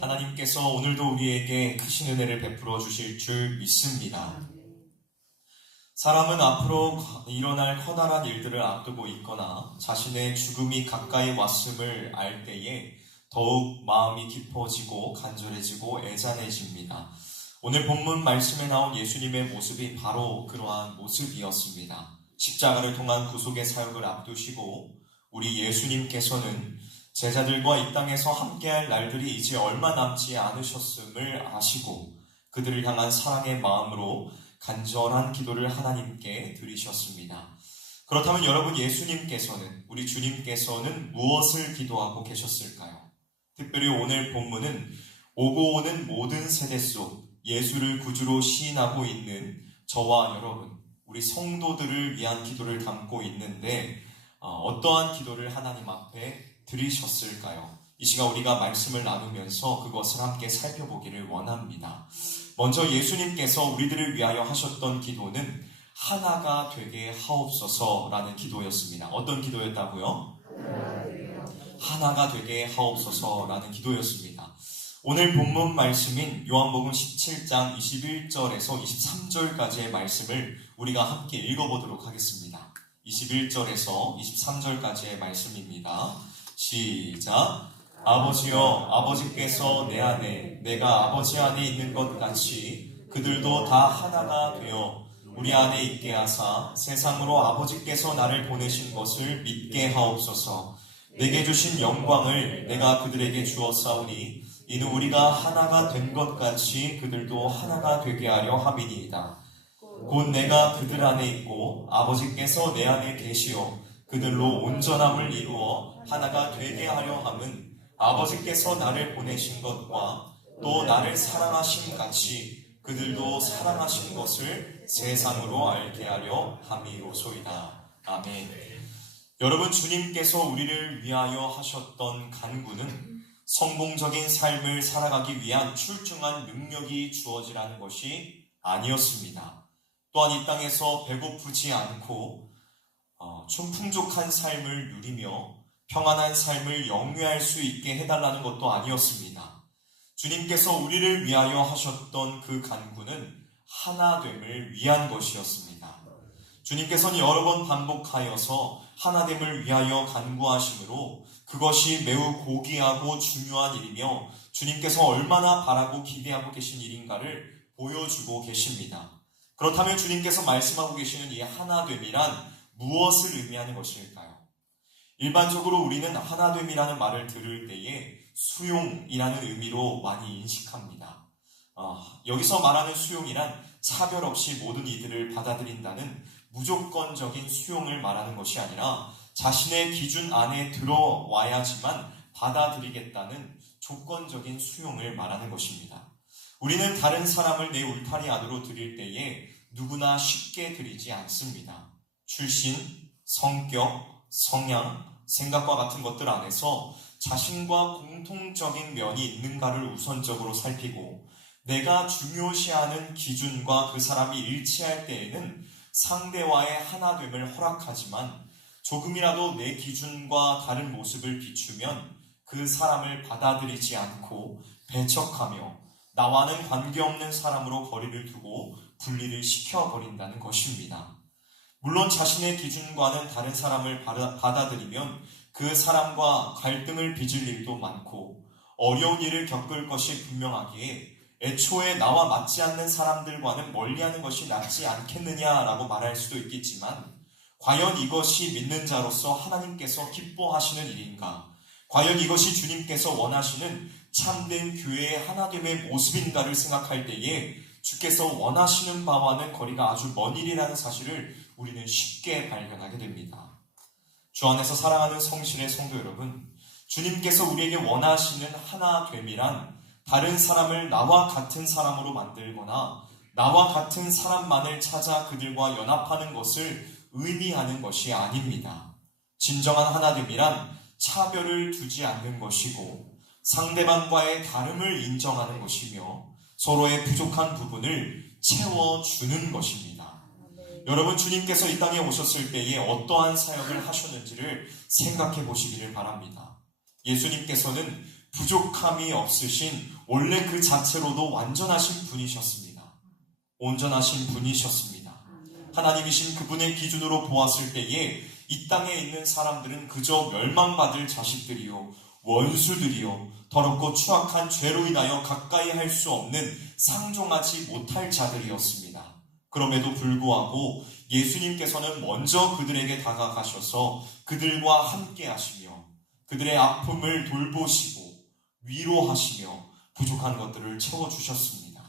하나님께서 오늘도 우리에게 크신 은혜를 베풀어 주실 줄 믿습니다. 사람은 앞으로 일어날 커다란 일들을 앞두고 있거나 자신의 죽음이 가까이 왔음을 알 때에 더욱 마음이 깊어지고 간절해지고 애잔해집니다. 오늘 본문 말씀에 나온 예수님의 모습이 바로 그러한 모습이었습니다. 십자가를 통한 구속의 사역을 앞두시고 우리 예수님께서는 제자들과 이 땅에서 함께할 날들이 이제 얼마 남지 않으셨음을 아시고 그들을 향한 사랑의 마음으로 간절한 기도를 하나님께 드리셨습니다. 그렇다면 여러분, 예수님께서는, 우리 주님께서는 무엇을 기도하고 계셨을까요? 특별히 오늘 본문은 오고 오는 모든 세대 속 예수를 구주로 시인하고 있는 저와 여러분, 우리 성도들을 위한 기도를 담고 있는데 어떠한 기도를 하나님 앞에 드리셨을까요? 이 시간 우리가 말씀을 나누면서 그것을 함께 살펴보기를 원합니다. 먼저 예수님께서 우리들을 위하여 하셨던 기도는 하나가 되게 하옵소서라는 기도였습니다. 어떤 기도였다고요? 하나가 되게 하옵소서라는 기도였습니다. 오늘 본문 말씀인 요한복음 17장 21절에서 23절까지의 말씀을 우리가 함께 읽어보도록 하겠습니다. 21절에서 23절까지의 말씀입니다. 시작. 아버지여, 아버지께서 내 안에, 내가 아버지 안에 있는 것 같이 그들도 다 하나가 되어 우리 안에 있게 하사 세상으로 아버지께서 나를 보내신 것을 믿게 하옵소서. 내게 주신 영광을 내가 그들에게 주었사오니 이는 우리가 하나가 된 것 같이 그들도 하나가 되게 하려 함이니이다. 곧 내가 그들 안에 있고 아버지께서 내 안에 계시어 그들로 온전함을 이루어 하나가 되게 하려 함은 아버지께서 나를 보내신 것과 또 나를 사랑하신 같이 그들도 사랑하신 것을 세상으로 알게 하려 함이로소이다. 아멘. 여러분, 주님께서 우리를 위하여 하셨던 간구는 성공적인 삶을 살아가기 위한 출중한 능력이 주어지라는 것이 아니었습니다. 또한 이 땅에서 배고프지 않고 충풍족한 삶을 누리며 평안한 삶을 영위할 수 있게 해달라는 것도 아니었습니다. 주님께서 우리를 위하여 하셨던 그 간구는 하나됨을 위한 것이었습니다. 주님께서는 여러 번 반복하여서 하나됨을 위하여 간구하심으로 그것이 매우 고귀하고 중요한 일이며 주님께서 얼마나 바라고 기대하고 계신 일인가를 보여주고 계십니다. 그렇다면 주님께서 말씀하고 계시는 이 하나됨이란 무엇을 의미하는 것일까요? 일반적으로 우리는 하나됨이라는 말을 들을 때에 수용이라는 의미로 많이 인식합니다. 여기서 말하는 수용이란 차별 없이 모든 이들을 받아들인다는 무조건적인 수용을 말하는 것이 아니라 자신의 기준 안에 들어와야지만 받아들이겠다는 조건적인 수용을 말하는 것입니다. 우리는 다른 사람을 내 울타리 안으로 들일 때에 누구나 쉽게 들이지 않습니다. 출신, 성격, 성향, 생각과 같은 것들 안에서 자신과 공통적인 면이 있는가를 우선적으로 살피고 내가 중요시하는 기준과 그 사람이 일치할 때에는 상대와의 하나됨을 허락하지만 조금이라도 내 기준과 다른 모습을 비추면 그 사람을 받아들이지 않고 배척하며 나와는 관계없는 사람으로 거리를 두고 분리를 시켜버린다는 것입니다. 물론 자신의 기준과는 다른 사람을 받아들이면 그 사람과 갈등을 빚을 일도 많고 어려운 일을 겪을 것이 분명하기에 애초에 나와 맞지 않는 사람들과는 멀리하는 것이 낫지 않겠느냐라고 말할 수도 있겠지만 과연 이것이 믿는 자로서 하나님께서 기뻐하시는 일인가? 과연 이것이 주님께서 원하시는 참된 교회의 하나됨의 모습인가를 생각할 때에 주께서 원하시는 바와는 거리가 아주 먼 일이라는 사실을 우리는 쉽게 발견하게 됩니다. 주 안에서 사랑하는 성실의 성도 여러분, 주님께서 우리에게 원하시는 하나됨이란 다른 사람을 나와 같은 사람으로 만들거나 나와 같은 사람만을 찾아 그들과 연합하는 것을 의미하는 것이 아닙니다. 진정한 하나됨이란 차별을 두지 않는 것이고 상대방과의 다름을 인정하는 것이며 서로의 부족한 부분을 채워주는 것입니다. 여러분, 주님께서 이 땅에 오셨을 때에 어떠한 사역을 하셨는지를 생각해 보시기를 바랍니다. 예수님께서는 부족함이 없으신 원래 그 자체로도 완전하신 분이셨습니다. 온전하신 분이셨습니다. 하나님이신 그분의 기준으로 보았을 때에 이 땅에 있는 사람들은 그저 멸망받을 자식들이요, 원수들이요, 더럽고 추악한 죄로 인하여 가까이 할 수 없는 상종하지 못할 자들이었습니다. 그럼에도 불구하고 예수님께서는 먼저 그들에게 다가가셔서 그들과 함께 하시며 그들의 아픔을 돌보시고 위로하시며 부족한 것들을 채워주셨습니다.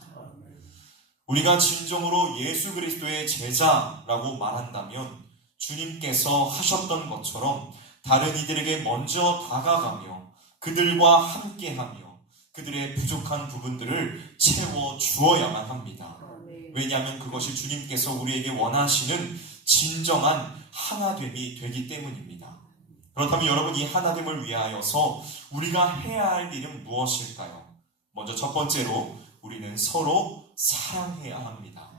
우리가 진정으로 예수 그리스도의 제자라고 말한다면 주님께서 하셨던 것처럼 다른 이들에게 먼저 다가가며 그들과 함께하며 그들의 부족한 부분들을 채워주어야만 합니다. 왜냐하면 그것이 주님께서 우리에게 원하시는 진정한 하나됨이 되기 때문입니다. 그렇다면 여러분, 이 하나됨을 위하여서 우리가 해야 할 일은 무엇일까요? 먼저 첫 번째로 우리는 서로 사랑해야 합니다.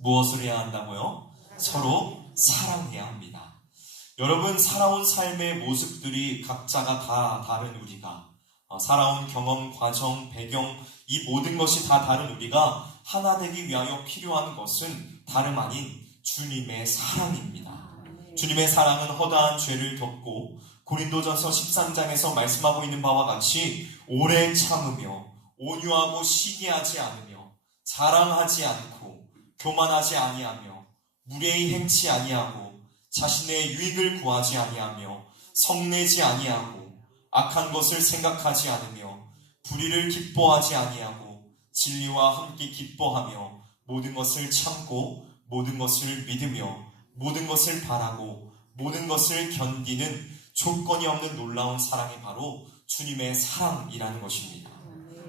무엇을 해야 한다고요? 서로 사랑해야 합니다. 여러분, 살아온 삶의 모습들이 각자가 다 다른 우리가, 살아온 경험, 과정, 배경, 이 모든 것이 다 다른 우리가 하나 되기 위하여 필요한 것은 다름 아닌 주님의 사랑입니다. 주님의 사랑은 허다한 죄를 덮고 고린도전서 13장에서 말씀하고 있는 바와 같이 오래 참으며 온유하고 시기하지 않으며 자랑하지 않고 교만하지 아니하며 무례히 행치 아니하고 자신의 유익을 구하지 아니하며 성내지 아니하고 악한 것을 생각하지 않으며 불의를 기뻐하지 아니하고 진리와 함께 기뻐하며 모든 것을 참고 모든 것을 믿으며 모든 것을 바라고 모든 것을 견디는 조건이 없는 놀라운 사랑이 바로 주님의 사랑이라는 것입니다.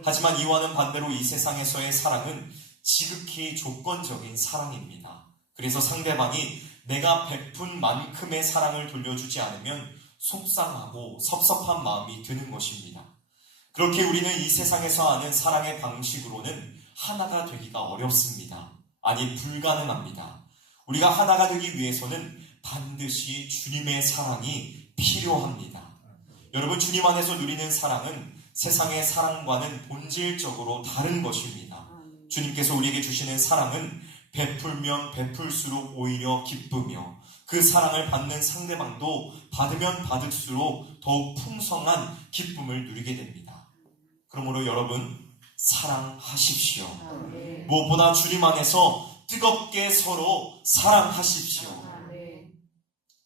하지만 이와는 반대로 이 세상에서의 사랑은 지극히 조건적인 사랑입니다. 그래서 상대방이 내가 베푼 만큼의 사랑을 돌려주지 않으면 속상하고 섭섭한 마음이 드는 것입니다. 그렇게 우리는 이 세상에서 아는 사랑의 방식으로는 하나가 되기가 어렵습니다. 아니, 불가능합니다. 우리가 하나가 되기 위해서는 반드시 주님의 사랑이 필요합니다. 여러분, 주님 안에서 누리는 사랑은 세상의 사랑과는 본질적으로 다른 것입니다. 주님께서 우리에게 주시는 사랑은 베풀면 베풀수록 오히려 기쁘며 그 사랑을 받는 상대방도 받으면 받을수록 더욱 풍성한 기쁨을 누리게 됩니다. 그러므로 여러분, 사랑하십시오. 무엇보다 주님 안에서 뜨겁게 서로 사랑하십시오.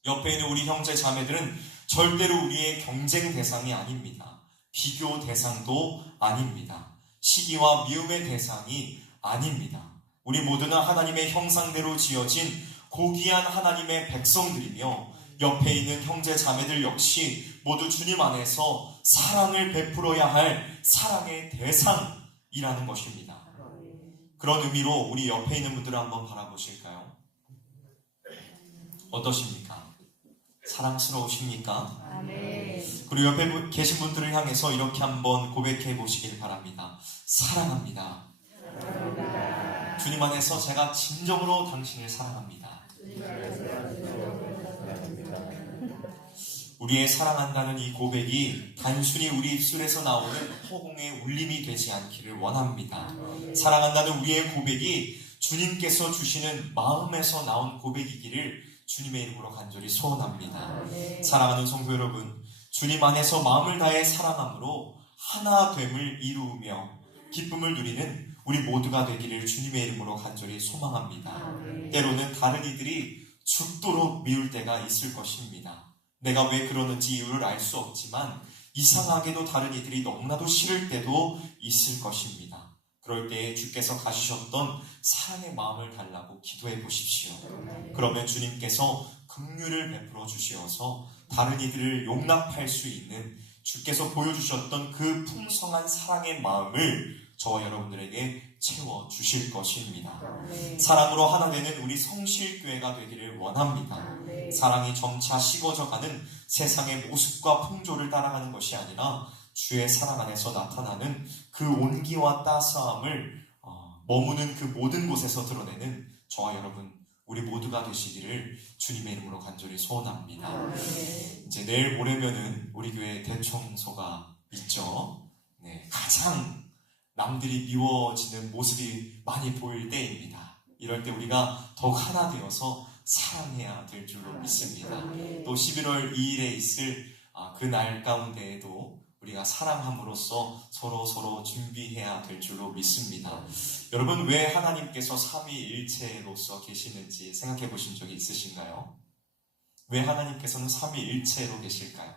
옆에 있는 우리 형제 자매들은 절대로 우리의 경쟁 대상이 아닙니다. 비교 대상도 아닙니다. 시기와 미움의 대상이 아닙니다. 우리 모두는 하나님의 형상대로 지어진 고귀한 하나님의 백성들이며 옆에 있는 형제 자매들 역시 모두 주님 안에서 사랑을 베풀어야 할 사랑의 대상이라는 것입니다. 그런 의미로 우리 옆에 있는 분들을 한번 바라보실까요? 어떠십니까? 사랑스러우십니까? 그리고 옆에 계신 분들을 향해서 이렇게 한번 고백해 보시길 바랍니다. 사랑합니다. 주님 안에서 제가 진정으로 당신을 사랑합니다. 우리의 사랑한다는 이 고백이 단순히 우리 입술에서 나오는 허공의 울림이 되지 않기를 원합니다. 사랑한다는 우리의 고백이 주님께서 주시는 마음에서 나온 고백이기를 주님의 이름으로 간절히 소원합니다. 사랑하는 성도 여러분, 주님 안에서 마음을 다해 사랑함으로 하나됨을 이루며 기쁨을 누리는 우리 모두가 되기를 주님의 이름으로 간절히 소망합니다. 때로는 다른 이들이 죽도록 미울 때가 있을 것입니다. 내가 왜 그러는지 이유를 알 수 없지만 이상하게도 다른 이들이 너무나도 싫을 때도 있을 것입니다. 그럴 때에 주께서 가지셨던 사랑의 마음을 달라고 기도해 보십시오. 그러면 주님께서 긍휼을 베풀어 주시어서 다른 이들을 용납할 수 있는 주께서 보여주셨던 그 풍성한 사랑의 마음을 저와 여러분들에게 채워주실 것입니다. 사랑으로 하나 되는 우리 성실교회가 되기를 원합니다. 사랑이 점차 식어져가는 세상의 모습과 풍조를 따라가는 것이 아니라 주의 사랑 안에서 나타나는 그 온기와 따스함을 머무는 그 모든 곳에서 드러내는 저와 여러분, 우리 모두가 되시기를 주님의 이름으로 간절히 소원합니다. 이제 내일 모레면은 우리 교회 대청소가 있죠. 네, 가장 남들이 미워지는 모습이 많이 보일 때입니다. 이럴 때 우리가 더욱 하나 되어서 사랑해야 될 줄로 믿습니다. 또 11월 2일에 있을 그 날 가운데에도 우리가 사랑함으로써 서로 준비해야 될 줄로 믿습니다. 여러분, 왜 하나님께서 삼위일체로서 계시는지 생각해 보신 적이 있으신가요? 왜 하나님께서는 삼위일체로 계실까요?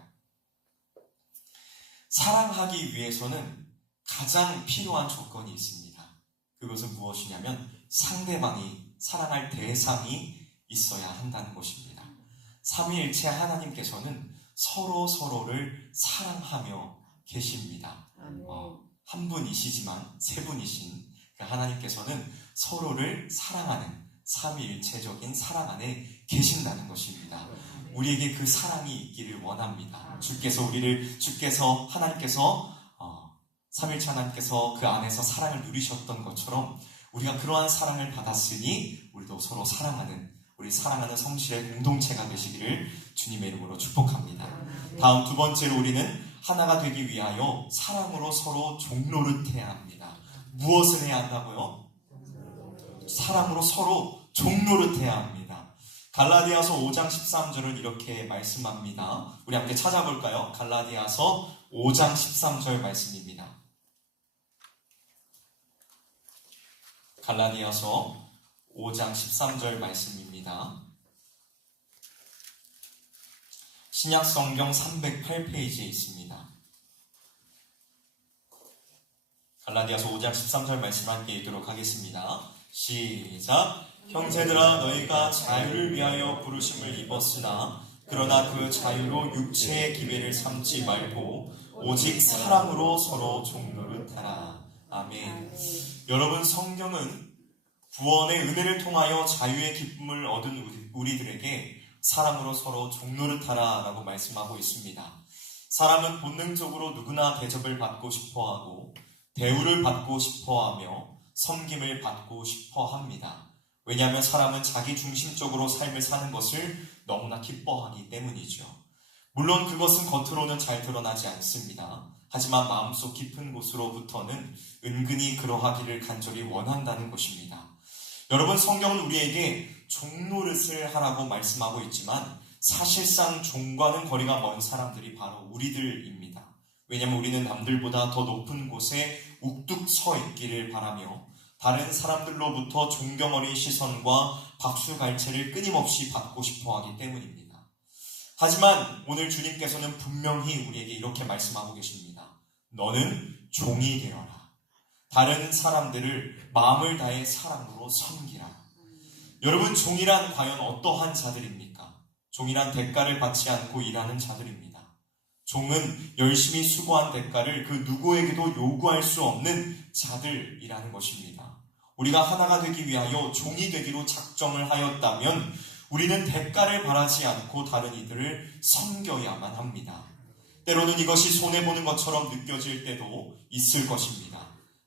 사랑하기 위해서는 가장 필요한 조건이 있습니다. 그것은 무엇이냐면 상대방이, 사랑할 대상이 있어야 한다는 것입니다. 삼위일체 하나님께서는 서로를 사랑하며 계십니다. 한 분이시지만 세 분이신 그 하나님께서는 서로를 사랑하는 삼위일체적인 사랑 안에 계신다는 것입니다. 우리에게 그 사랑이 있기를 원합니다. 하나님께서 삼위일체 하나님께서 그 안에서 사랑을 누리셨던 것처럼 우리가 그러한 사랑을 받았으니 우리도 서로 우리 사랑하는 성실의 공동체가 되시기를 주님의 이름으로 축복합니다. 다음 두 번째로 우리는 하나가 되기 위하여 사랑으로 서로 종노릇해야 합니다. 무엇을 해야 한다고요? 사랑으로 서로 종노릇해야 합니다. 갈라디아서 5장 13절은 이렇게 말씀합니다. 우리 함께 찾아볼까요? 갈라디아서 5장 13절 말씀입니다. 갈라디아서 5장 13절 말씀입니다. 신약성경 308페이지에 있습니다. 갈라디아서 5장 13절 말씀을 함께 읽도록 하겠습니다. 시작! 형제들아, 너희가 자유를 위하여 부르심을 입었으나 그러나 그 자유로 육체의 기회를 삼지 말고 오직 사랑으로 서로 종노릇하라. 아멘. 여러분, 성경은 구원의 은혜를 통하여 자유의 기쁨을 얻은 우리들에게 사랑으로 서로 종노릇하라 라고 말씀하고 있습니다. 사람은 본능적으로 누구나 대접을 받고 싶어하고 대우를 받고 싶어하며 섬김을 받고 싶어합니다. 왜냐하면 사람은 자기 중심적으로 삶을 사는 것을 너무나 기뻐하기 때문이죠. 물론 그것은 겉으로는 잘 드러나지 않습니다. 하지만 마음속 깊은 곳으로부터는 은근히 그러하기를 간절히 원한다는 것입니다. 여러분, 성경은 우리에게 종노릇을 하라고 말씀하고 있지만 사실상 종과는 거리가 먼 사람들이 바로 우리들입니다. 왜냐하면 우리는 남들보다 더 높은 곳에 욱뚝 서 있기를 바라며 다른 사람들로부터 존경 어린 시선과 박수갈채를 끊임없이 받고 싶어하기 때문입니다. 하지만 오늘 주님께서는 분명히 우리에게 이렇게 말씀하고 계십니다. 너는 종이 되어라. 다른 사람들을 마음을 다해 사랑으로 섬기라. 여러분, 종이란 과연 어떠한 자들입니까? 종이란 대가를 받지 않고 일하는 자들입니다. 종은 열심히 수고한 대가를 그 누구에게도 요구할 수 없는 자들이라는 것입니다. 우리가 하나가 되기 위하여 종이 되기로 작정을 하였다면 우리는 대가를 바라지 않고 다른 이들을 섬겨야만 합니다. 때로는 이것이 손해보는 것처럼 느껴질 때도 있을 것입니다.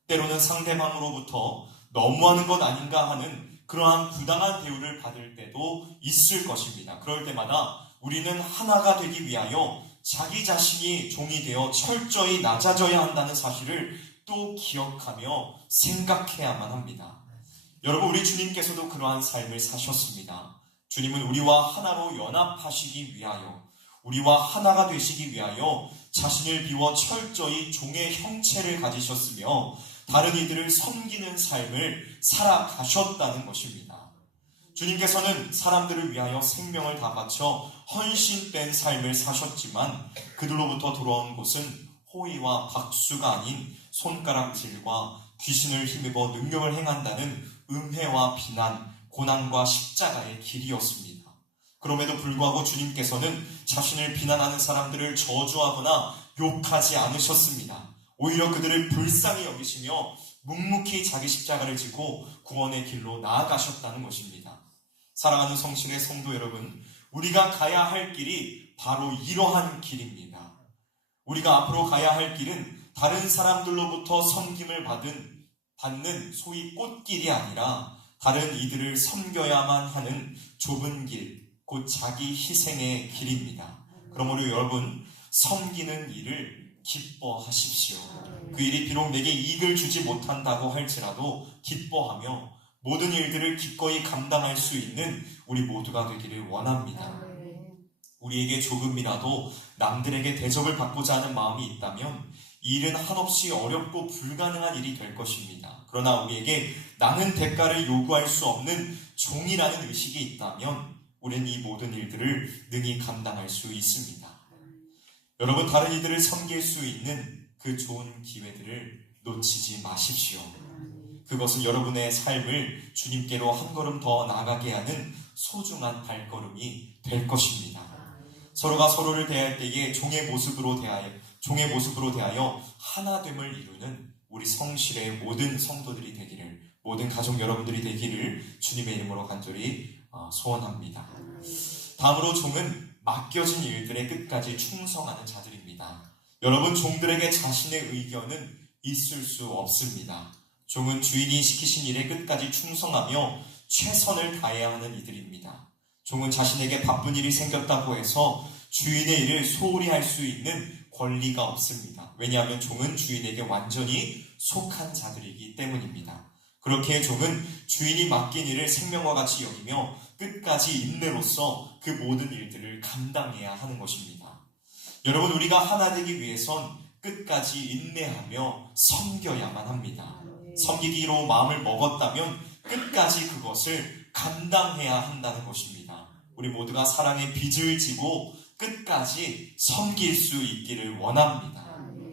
때로는 상대방으로부터 너무하는 것 아닌가 하는 그러한 부당한 대우를 받을 때도 있을 것입니다. 그럴 때마다 우리는 하나가 되기 위하여 자기 자신이 종이 되어 철저히 낮아져야 한다는 사실을 또 기억하며 생각해야만 합니다. 여러분, 우리 주님께서도 그러한 삶을 사셨습니다. 주님은 우리와 하나로 연합하시기 위하여, 우리와 하나가 되시기 위하여 자신을 비워 철저히 종의 형체를 가지셨으며 다른 이들을 섬기는 삶을 살아가셨다는 것입니다. 주님께서는 사람들을 위하여 생명을 다 바쳐 헌신된 삶을 사셨지만 그들로부터 돌아온 것은 호의와 박수가 아닌 손가락질과 귀신을 힘입어 능력을 행한다는 음해와 비난, 고난과 십자가의 길이었습니다. 그럼에도 불구하고 주님께서는 자신을 비난하는 사람들을 저주하거나 욕하지 않으셨습니다. 오히려 그들을 불쌍히 여기시며 묵묵히 자기 십자가를 지고 구원의 길로 나아가셨다는 것입니다. 사랑하는 성실의 성도 여러분, 우리가 가야 할 길이 바로 이러한 길입니다. 우리가 앞으로 가야 할 길은 다른 사람들로부터 섬김을 받는 소위 꽃길이 아니라 다른 이들을 섬겨야만 하는 좁은 길, 곧 자기 희생의 길입니다. 그러므로 여러분, 섬기는 일을 기뻐하십시오. 그 일이 비록 내게 이익을 주지 못한다고 할지라도 기뻐하며 모든 일들을 기꺼이 감당할 수 있는 우리 모두가 되기를 원합니다. 우리에게 조금이라도 남들에게 대접을 받고자 하는 마음이 있다면 이 일은 한없이 어렵고 불가능한 일이 될 것입니다. 그러나 우리에게 나는 대가를 요구할 수 없는 종이라는 의식이 있다면 우리는 이 모든 일들을 능히 감당할 수 있습니다. 여러분, 다른 이들을 섬길 수 있는 그 좋은 기회들을 놓치지 마십시오. 그것은 여러분의 삶을 주님께로 한 걸음 더 나아가게 하는 소중한 발걸음이 될 것입니다. 서로가 서로를 대할 때에 종의 모습으로 대하여 하나됨을 이루는 우리 성실의 모든 성도들이 되기를, 모든 가족 여러분들이 되기를 주님의 이름으로 간절히 소원합니다. 다음으로 종은 맡겨진 일들에 끝까지 충성하는 자들입니다. 여러분, 종들에게 자신의 의견은 있을 수 없습니다. 종은 주인이 시키신 일에 끝까지 충성하며 최선을 다해야 하는 이들입니다. 종은 자신에게 바쁜 일이 생겼다고 해서 주인의 일을 소홀히 할 수 있는 권리가 없습니다. 왜냐하면 종은 주인에게 완전히 속한 자들이기 때문입니다. 그렇게 종은 주인이 맡긴 일을 생명과 같이 여기며 끝까지 인내로써 그 모든 일들을 감당해야 하는 것입니다. 여러분, 우리가 하나 되기 위해선 끝까지 인내하며 섬겨야만 합니다. 섬기기로 마음을 먹었다면 끝까지 그것을 감당해야 한다는 것입니다. 우리 모두가 사랑의 빚을 지고 끝까지 섬길 수 있기를 원합니다.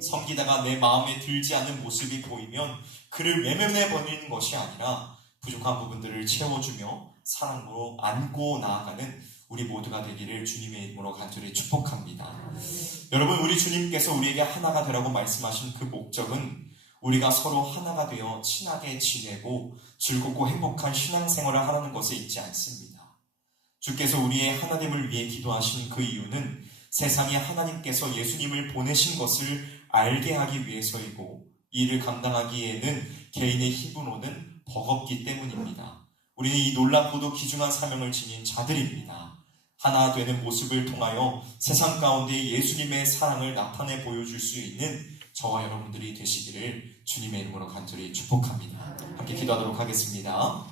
섬기다가 내 마음에 들지 않는 모습이 보이면 그를 외면해버리는 것이 아니라 부족한 부분들을 채워주며 사랑으로 안고 나아가는 우리 모두가 되기를 주님의 이름으로 간절히 축복합니다. 여러분, 우리 주님께서 우리에게 하나가 되라고 말씀하신 그 목적은 우리가 서로 하나가 되어 친하게 지내고 즐겁고 행복한 신앙생활을 하라는 것에 있지 않습니다. 주께서 우리의 하나님을 위해 기도하신 그 이유는 세상에 하나님께서 예수님을 보내신 것을 알게 하기 위해서이고, 이를 감당하기에는 개인의 힘으로는 버겁기 때문입니다. 우리는 이 놀랍고도 귀중한 사명을 지닌 자들입니다. 하나 되는 모습을 통하여 세상 가운데 예수님의 사랑을 나타내 보여줄 수 있는 저와 여러분들이 되시기를 주님의 이름으로 간절히 축복합니다. 함께 기도하도록 하겠습니다.